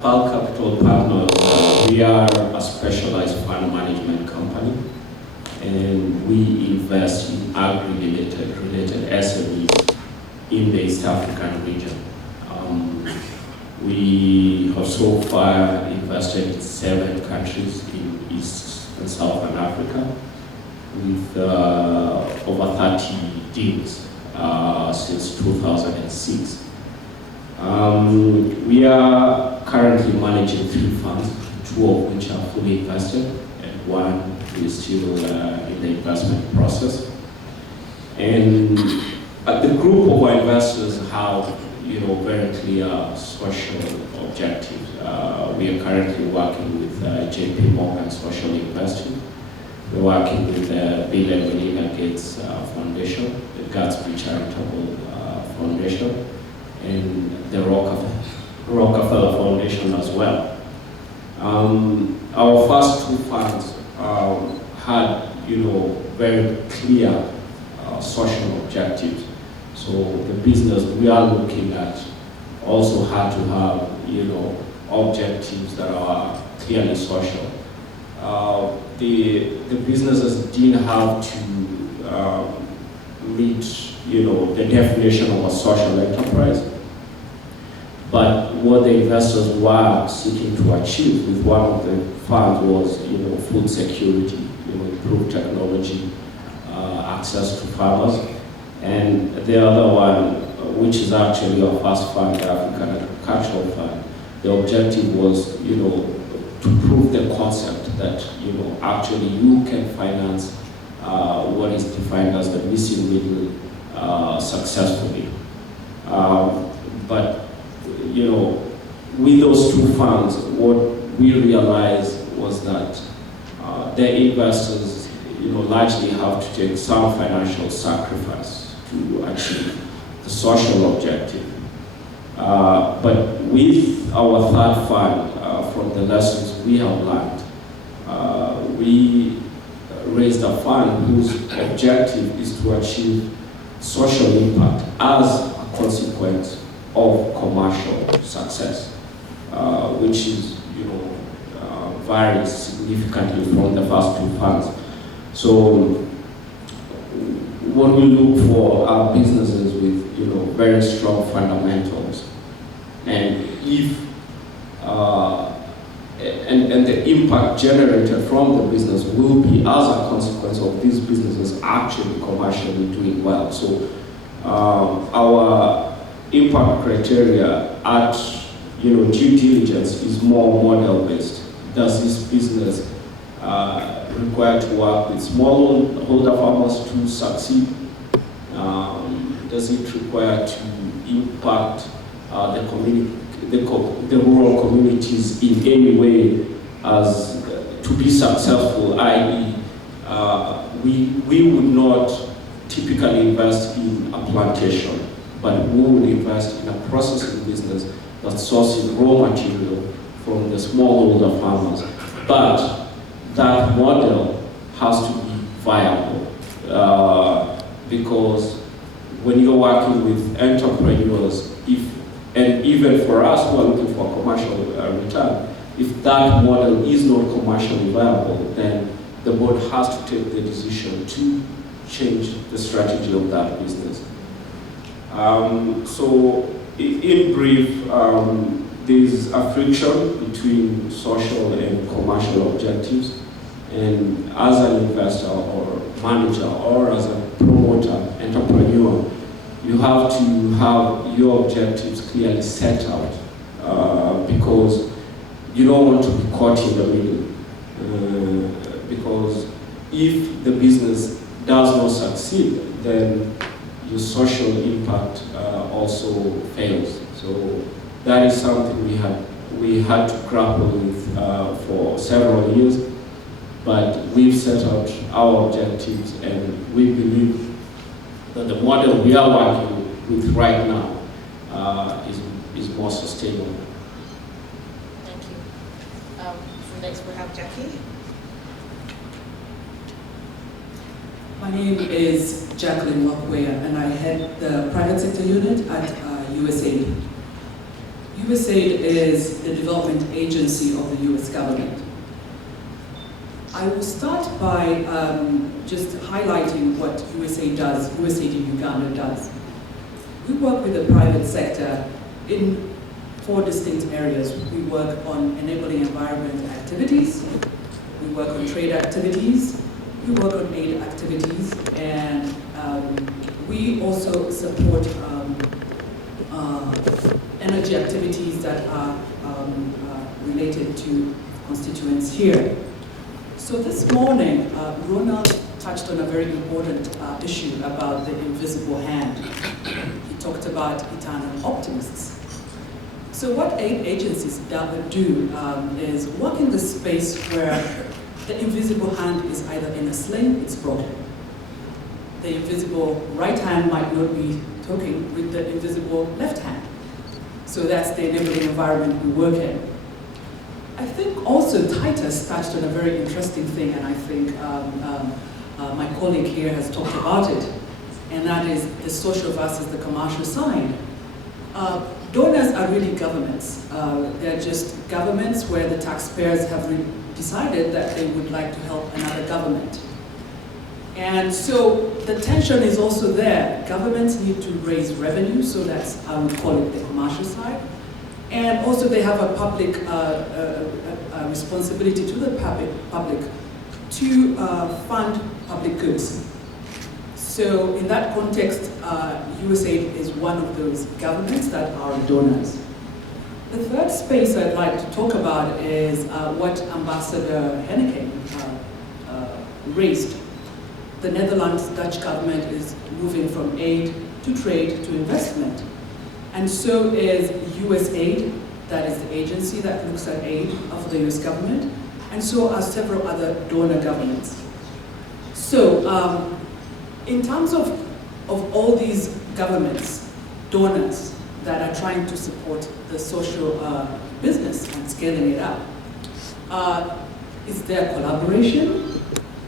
Pal Capital Partners, we are a specialized fund management company, and we invest in agri-related SMEs in the East African region. We have so far invested in 7 countries in East and Southern Africa with over 30 deals since 2006. We are currently managing 3 funds, 2 of which are fully invested, and 1 is still in the investment process. And the group of our investors have, very clear social objectives. We are currently working with JP Morgan Social Investing. We're working with the Bill and Melinda Gates Foundation, the Gatsby Charitable Foundation, and the Rockefeller Foundation as well. Our first 2 funds had, very clear social objectives. So the business we are looking at also had to have, objectives that are clearly social. The businesses didn't have to reach, the definition of a social enterprise. But what the investors were seeking to achieve with one of the funds was, food security, improved technology, access to farmers. And the other one, which is actually our first fund, the African Agricultural Fund, the objective was, to prove the concept that, actually you can finance what is defined as the missing middle successfully. But with those 2 funds, what we realized was that the investors, largely have to take some financial sacrifice to achieve the social objective. But with our 3rd fund, from the lessons we have learned, we raised a fund whose objective is to achieve social impact as a consequence of commercial success, which is, varies significantly from the first 2 funds. So what we look for are businesses with, very strong fundamentals, and if and the impact generated from the business will be as a consequence of these businesses actually commercially doing well. So our impact criteria at due diligence is more model based. Does this business require to work with smallholder farmers to succeed? Does it require to impact the community, the rural communities in any way as to be successful? I.e., we would not typically invest in a plantation, but we would invest in a processing business that's sourcing raw material from the smallholder farmers. But that model has to be viable, because when you're working with entrepreneurs, and even for us who are looking for commercial return, if that model is not commercially viable, then the board has to take the decision to change the strategy of that business. So in brief, there's a friction between social and commercial objectives, and as an investor or manager or as a promoter, entrepreneur, you have to have your objectives clearly set out, because you don't want to be caught in the middle, because if the business does not succeed, then your social impact also fails. So that is something we had to grapple with for several years, but we've set out our objectives, and we believe that the model we are working with right now is more sustainable. Thank you. So next we have Jackie. My name is Jacqueline Wakwea, and I head the private sector unit at USAID. USAID is the development agency of the US government. I will start by just highlighting what USAID does, USAID in Uganda does. We work with the private sector in 4 distinct areas. We work on enabling environment activities, we work on trade activities, we work on aid activities, and we also support energy activities that are related to constituents here. So this morning, Ronald touched on a very important issue about the invisible hand. He talked about eternal optimists. So what aid agencies do is work in the space where the invisible hand is either in a sling, it's broken. The invisible right hand might not be talking with the invisible left hand. So that's the enabling environment we work in. I think also Titus touched on a very interesting thing, and I think my colleague here has talked about it, and that is the social versus the commercial side. Donors are really governments. They're just governments where the taxpayers have decided that they would like to help another government. And so the tension is also there. Governments need to raise revenue, so that's, I would call it the commercial side. And also they have a public responsibility to the public to fund public goods. So in that context, USAID is one of those governments that are donors. The third space I'd like to talk about is what Ambassador Henneken raised. The Netherlands Dutch government is moving from aid to trade to investment. And so is USAID, that is the agency that looks at aid of the US government, and so are several other donor governments. So in terms of all these governments, donors that are trying to support the social business and scaling it up, is there collaboration?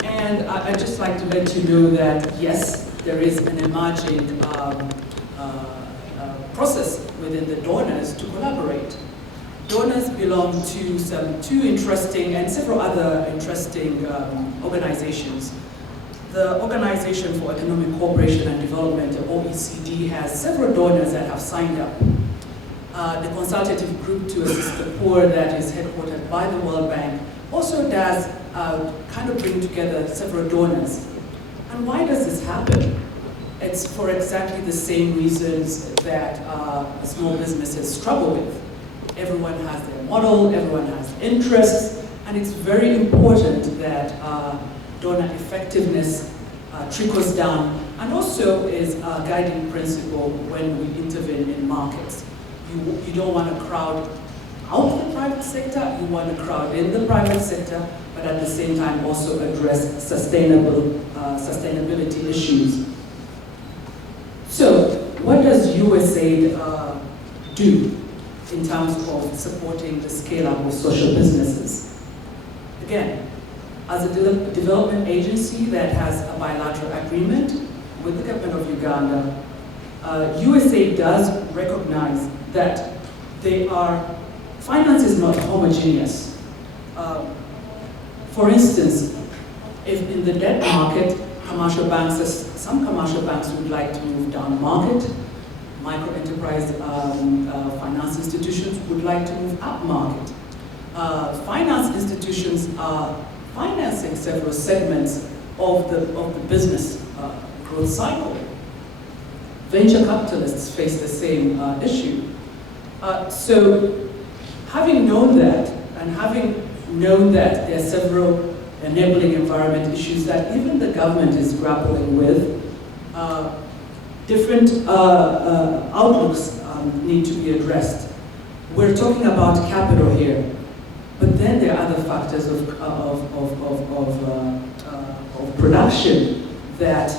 And I'd just like to let you know that yes, there is an emerging process within the donors to collaborate. Donors belong to two interesting and several other interesting organizations. The Organization for Economic Cooperation and Development, the OECD, has several donors that have signed up. The consultative group to assist the poor that is headquartered by the World Bank also does kind of bring together several donors. And why does this happen? It's for exactly the same reasons that small businesses struggle with. Everyone has their model, everyone has interests, and it's very important that donor effectiveness trickles down and also is a guiding principle when we intervene in markets. You don't want to crowd out the private sector, you want to crowd in the private sector, but at the same time also address sustainability issues. So, what does USAID do in terms of supporting the scale-up of social businesses? Again, as a development agency that has a bilateral agreement with the government of Uganda, USAID does recognize that finance is not homogeneous. For instance, if in the debt market, some commercial banks would like to move down market, micro-enterprise finance institutions would like to move up market. Finance institutions are financing several segments of the business growth cycle. Venture capitalists face the same issue. So having known that, and having known that there are several enabling environment issues that even the government is grappling with, different outlooks need to be addressed. We're talking about capital here, but then there are other factors of production that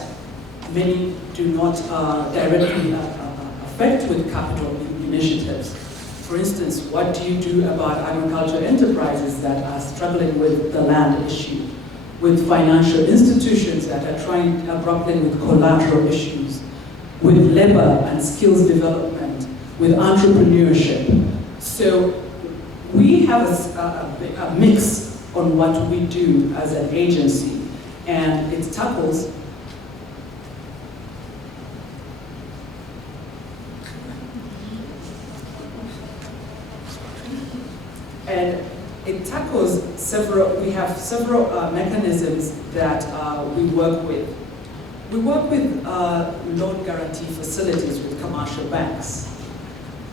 many do not directly affect with capital initiatives. For instance, what do you do about agricultural enterprises that are struggling with the land issue, with financial institutions that are grappling with collateral issues, with labor and skills development, with entrepreneurship, So we have a mix on what we do as an agency, and it tackles we have several mechanisms that we work with. We work with loan guarantee facilities with commercial banks.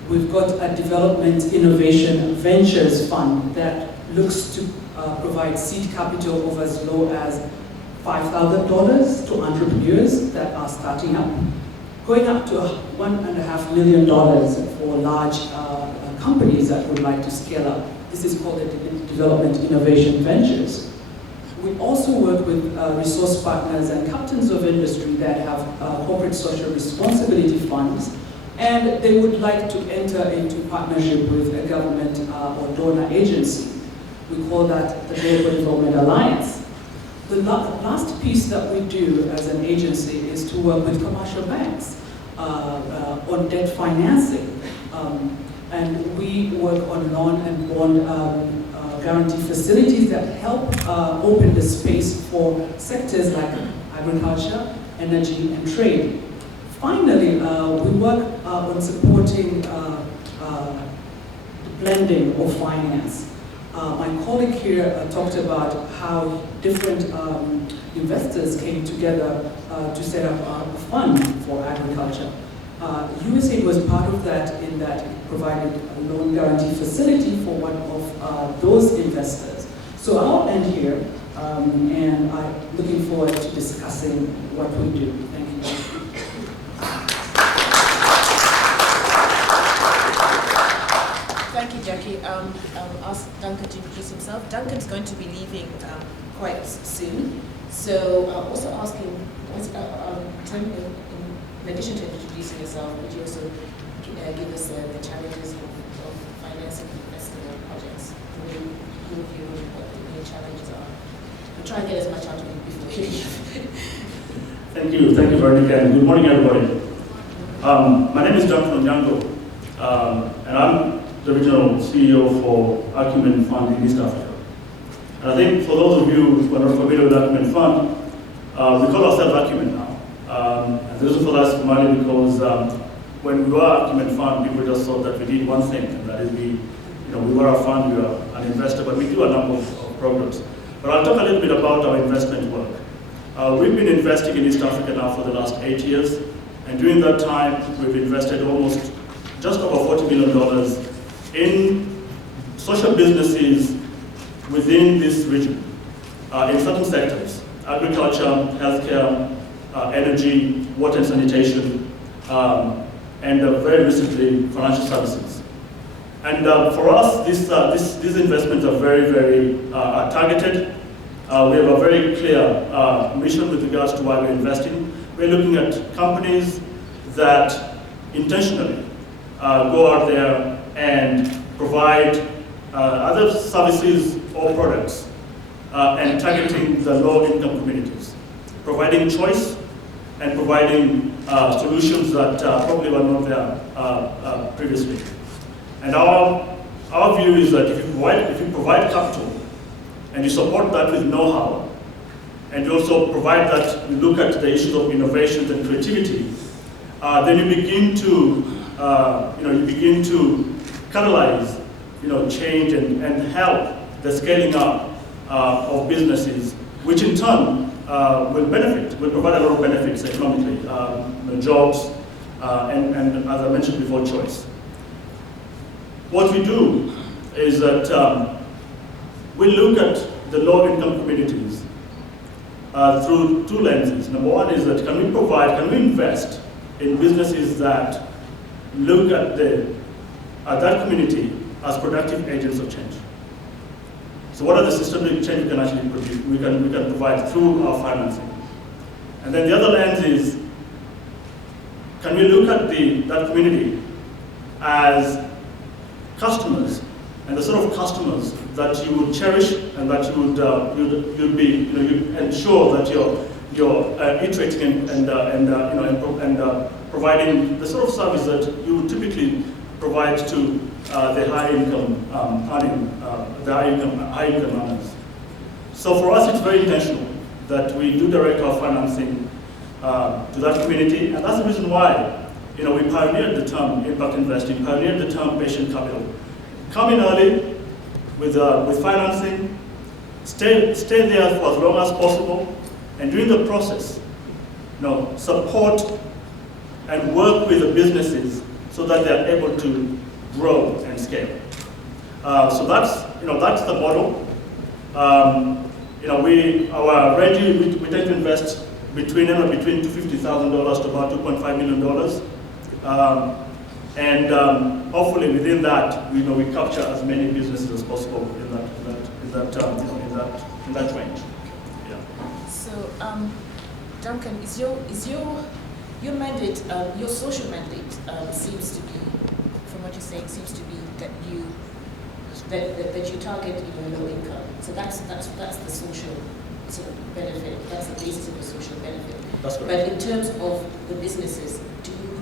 We've got a Development Innovation Ventures Fund that looks to provide seed capital of as low as $5,000 to entrepreneurs that are starting up, going up to $1.5 million for large companies that would like to scale up. This is called the Development Innovation Ventures. We also work with resource partners and captains of industry that have corporate social responsibility funds, and they would like to enter into partnership with a government or donor agency. We call that the Global Development Alliance. The last piece that we do as an agency is to work with commercial banks on debt financing. And we work on loan and bond guarantee facilities that help open the space for sectors like agriculture, energy, and trade. Finally, we work on supporting the blending of finance. My colleague here talked about how different investors came together to set up a fund for agriculture. USAID was part of that in that it provided a loan guarantee facility for one of those investors. So I'll end here, and I'm looking forward to discussing what we do. Thank you. Thank you, Jackie. I'll ask Duncan to introduce himself. Duncan's going to be leaving quite soon, so I'll also ask him, in addition to introducing yourself, would you also give us the challenges of financing and investing in projects? Your view of what the main challenges are. We'll try and get as much out of you before you leave. Thank you, Veronica, and good morning, everybody. My name is Duncan Onyango, and I'm the regional CEO for Acumen Fund in East Africa. And I think for those of you who are not familiar with Acumen Fund, we call ourselves Acumen now. And the reason for that is primarily because when we were Acumen Fund, people just thought that we did one thing, and that is we were a fund, we were an investor, but we do a number of programs. But I'll talk a little bit about our investment work. We've been investing in East Africa now for the last 8 years, and during that time, we've invested almost just over $40 million in social businesses within this region, in certain sectors: agriculture, healthcare, energy, water and sanitation, and very recently, financial services. And for us, these investments are very, very targeted. We have a very clear mission with regards to why we're investing. We're looking at companies that intentionally go out there and provide other services or products and targeting the low-income communities, providing choice and providing solutions that probably were not there previously. And our view is that if you provide capital and you support that with know-how, and you also provide that, you look at the issues of innovations and creativity, then you begin to catalyze change and help the scaling up of businesses, which in turn will provide a lot of benefits economically, jobs, and as I mentioned before, choice. What we do is that we look at the low-income communities through two lenses. Number one is that can we invest in businesses that look at that community as productive agents of change? So what are the systemic change we can actually produce, we can provide through our financing? And then the other lens is, can we look at that community as customers, and the sort of customers that you would cherish and that you'd ensure that you're iterating and providing the sort of service that you would typically provide to the high income earners. So for us, it's very intentional that we do direct our financing to that community, and that's the reason why we pioneered the term impact investing, pioneered the term patient capital. Come in early with financing, stay there for as long as possible, and during the process, support and work with the businesses so that they are able to grow and scale. So that's the model. Our range, we tend to invest between $250,000 to about $2.5 million. And hopefully within that, we capture as many businesses as possible in that range. Yeah. So, Duncan, is your mandate, your social mandate, seems to be, from what you're saying, seems to be that you target low income. So that's the social sort of benefit. That's the basis of the social benefit. That's correct. But in terms of the businesses, do you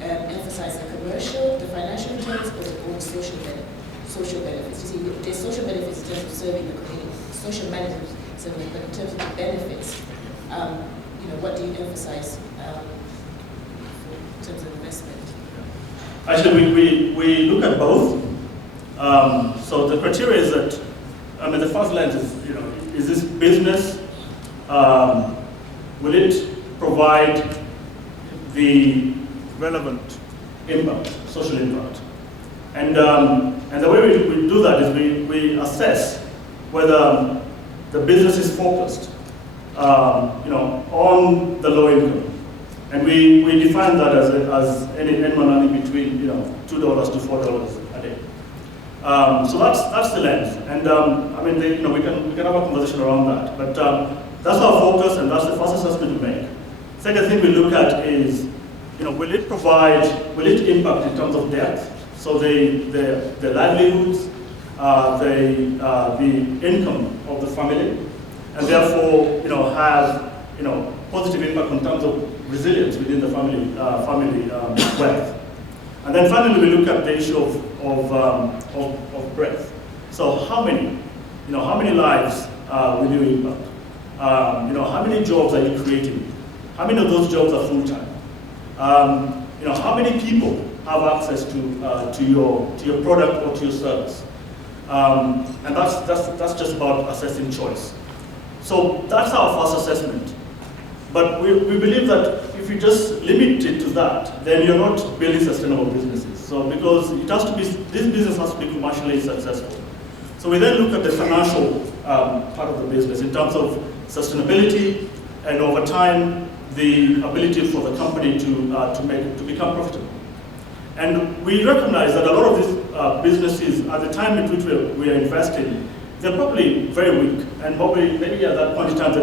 emphasize the commercial, the financial returns, or the social benefits? You see, there's social benefits in terms of serving the community, social management, but in terms of the benefits, what do you emphasize in terms of investment? Actually, we look at both. So the criteria is that, the first lens is this business, will it provide the relevant impact, social impact? And the way we do that is we assess whether the business is focused, on the low income. And we define that as any money between $2 to $4 a day. So that's the lens, and we can have a conversation around that. But that's our focus, and that's the first assessment we make. Second thing we look at is, will it impact in terms of depth? So the livelihoods, the income of the family, and therefore have positive impact in terms of resilience within the family wealth. And then finally, we look at the issue of breadth. So how many lives will you impact? How many jobs are you creating? How many of those jobs are full-time? How many people have access to your product or to your service? And that's just about assessing choice. So that's our first assessment. But we believe that if you just limit it to that, then you're not building sustainable businesses. So because this business has to be commercially successful. So we then look at the financial part of the business in terms of sustainability, and over time, the ability for the company to become profitable. And we recognize that a lot of these businesses, at the time at which we are investing, they're probably very weak, and probably maybe at that point in time they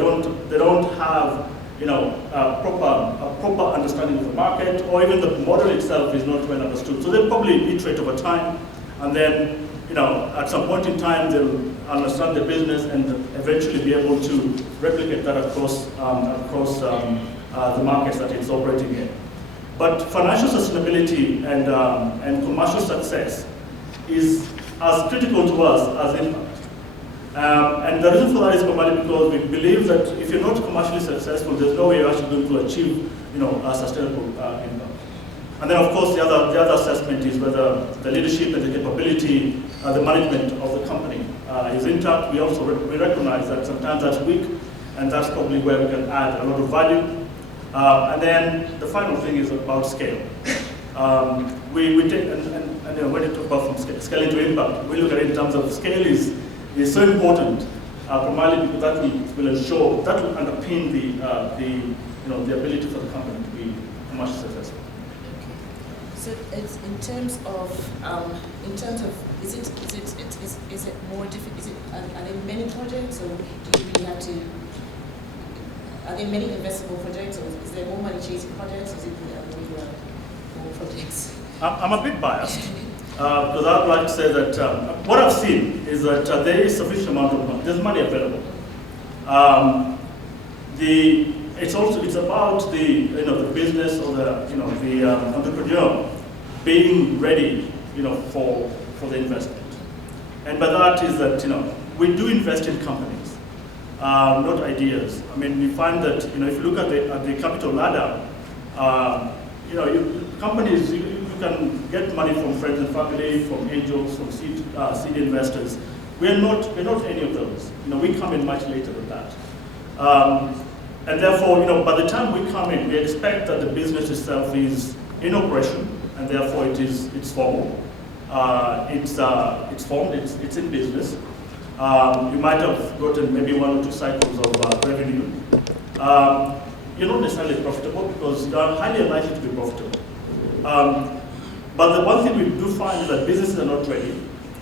don't have a proper understanding of the market, or even the model itself is not well understood. So they'll probably iterate over time, and then at some point in time they'll understand the business and eventually be able to replicate that across the markets that it's operating in. But financial sustainability and commercial success is as critical to us as impact. And the reason for that is primarily because we believe that if you're not commercially successful, there's no way you're actually going to achieve a sustainable income. And then, of course, the other assessment is whether the leadership and the capability, the management of the company is intact. We also we recognize that sometimes that's weak, and that's probably where we can add a lot of value. And then the final thing is about scale. We take, and when you talk about from scaling to impact, we look at it in terms of scale is so important, primarily because that will ensure, that will underpin the ability for the company to be commercially successful. Okay. So it's in terms of is it more difficult? Are there many projects, or do you really have to? Are there many investable projects, or is there more money chasing projects, or is it more projects? I'm a bit biased. Because I'd like to say that what I've seen is that there is sufficient amount of money. There's money available. It's about the business or the entrepreneur being ready for the investment. And by that is that, we do invest in companies, not ideas. I mean, we find that, if you look at the capital ladder, companies, you can get money from friends and family, from angels, from seed investors. We're not any of those. We come in much later than that. And therefore, by the time we come in, we expect that the business itself is in operation, and therefore it's formal. It's formed, it's in business. You might have gotten maybe 1 or 2 cycles of revenue. You're not necessarily profitable because you are highly unlikely to be profitable. But the one thing we do find is that businesses are not ready.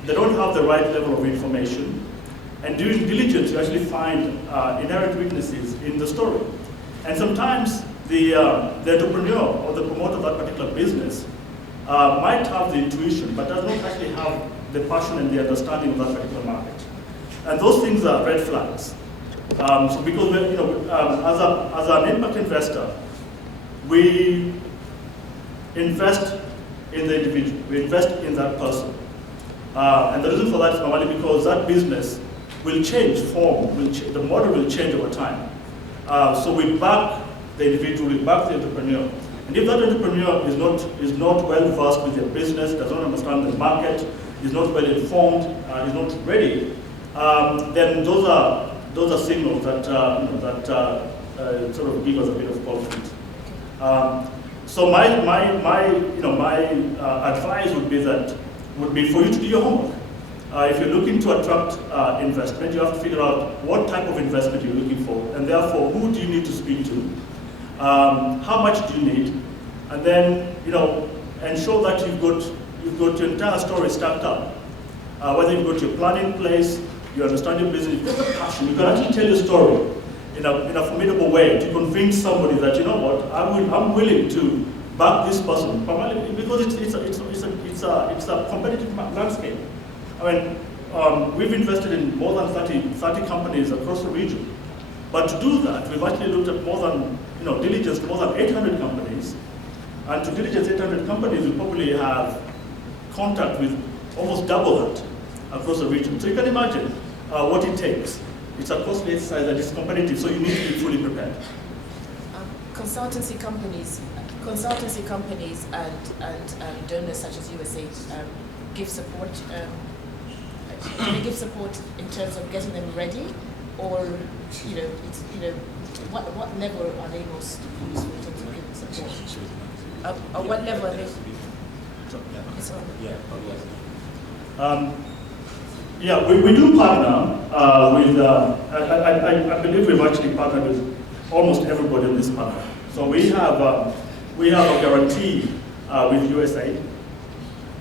They don't have the right level of information. And during diligence, you actually find inherent weaknesses in the story. And sometimes the entrepreneur or the promoter of that particular business might have the intuition, but does not actually have the passion and the understanding of that particular market. And those things are red flags. So because as an impact investor, we invest in the individual, we invest in that person. And the reason for that is normally because that business will change form, the model will change over time. So we back the individual, we back the entrepreneur. And if that entrepreneur is not well versed with their business, does not understand the market, is not well informed, is not ready, then those are signals that sort of give us a bit of confidence. So my advice would be for you to do your homework. If you're looking to attract investment, you have to figure out what type of investment you're looking for, and therefore who do you need to speak to, how much do you need, and then ensure that you've got your entire story stacked up. Whether you've got your plan in place, you understand your business, you've got the passion, you can actually tell your story in a formidable way to convince somebody that I'm willing to back this person, primarily because it's a competitive landscape. I mean, we've invested in more than 30 companies across the region. But to do that, we've actually looked at diligence more than 800 companies. And to diligence 800 companies, we probably have contact with almost double that across the region. So you can imagine what it takes. It's a costly exercise that is competitive, so you need to be fully prepared. Consultancy companies and donors such as USA give support. Do they give support in terms of getting them ready, or what level are they most useful in terms of giving support? At what level are they? We do partner with. I believe we've actually partnered with almost everybody on this panel. So we have a guarantee with USAID.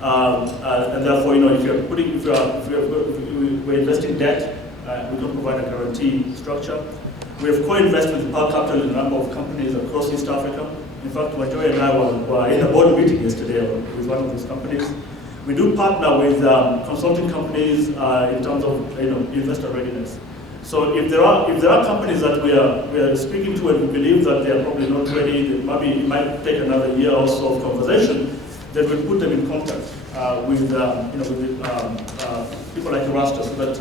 And therefore, if we're investing debt, we don't provide a guarantee structure. We have co-invested with Power Capital in a number of companies across East Africa. In fact, Joy and I were in a board meeting yesterday with one of those companies. We do partner with consulting companies in terms of investor readiness. So if there are companies that we are speaking to and we believe that they are probably not ready, that maybe it might take another year or so of conversation, then we put them in contact with people like Erastus, so that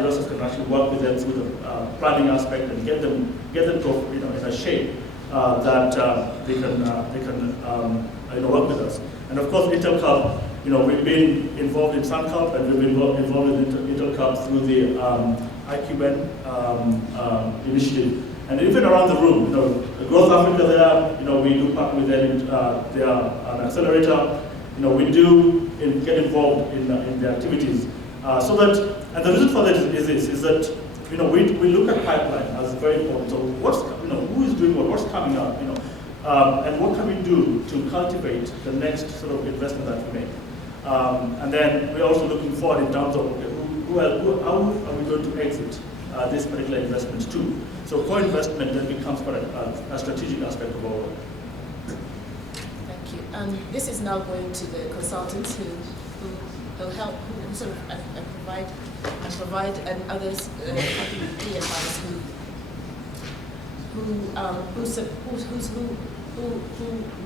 Erastus can actually work with them through the planning aspect and get them to in a shape that they can work with us. And of course, IntelCup, we've been involved in SunCup, and we've been involved in IntelCup through the IQN initiative. And even around the room, Growth Africa there, we do partner with them. They are an accelerator. We do get involved in the activities. And the reason for that is that we look at pipeline as very important. So who is doing what's coming up, and what can we do to cultivate the next sort of investment that we make. And then we're also looking forward in terms of how are we going to exit this particular investment too. So co-investment then becomes quite a strategic aspect of our work. Thank you. This is now going to the consultants who help, who sort of provide, and others helping advice who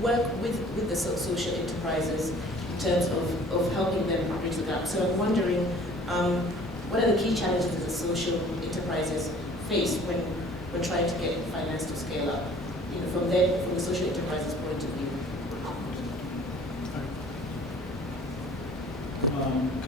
work with the social enterprises in terms of helping them bridge the gap. So I'm wondering, what are the key challenges that the social enterprises face when trying to get finance to scale up? You know, from the social enterprises point of view.